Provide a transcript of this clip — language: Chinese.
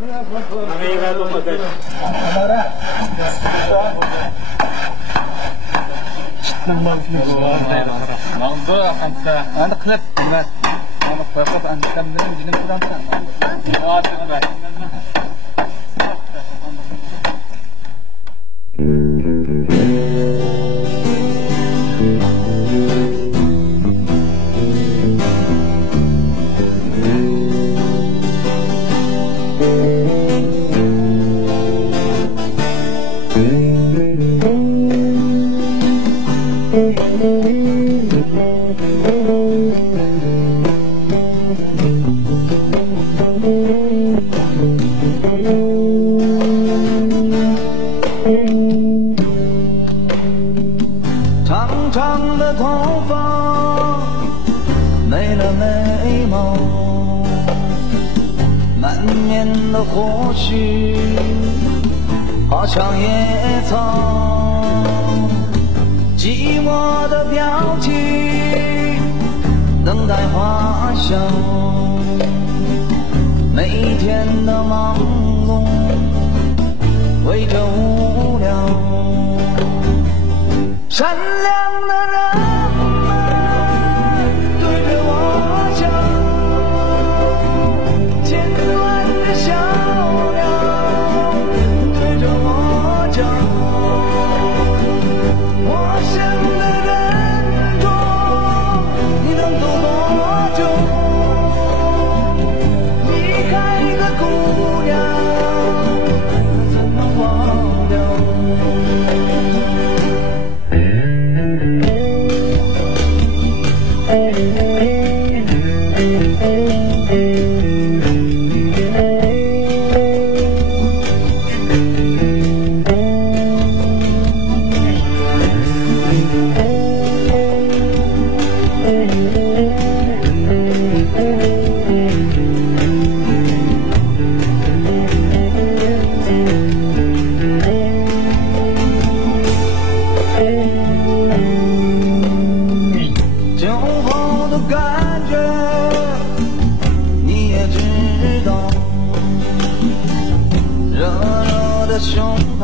那应该都会跟。Normal kanka. Anak kız bunlar. Anak kız annemden jinim kurang kan. Ah, tengah dah. 长长的头发，没了眉毛，满面的或许好像野草，寂寞的表情等待花香，每一天的忙碌为着无聊，善良的人们对着我笑，千万的笑脸对着我叫，我想的人中你能走多久？离开的姑娘怎么忘掉？酒后的感觉你也知道，热热的胸膛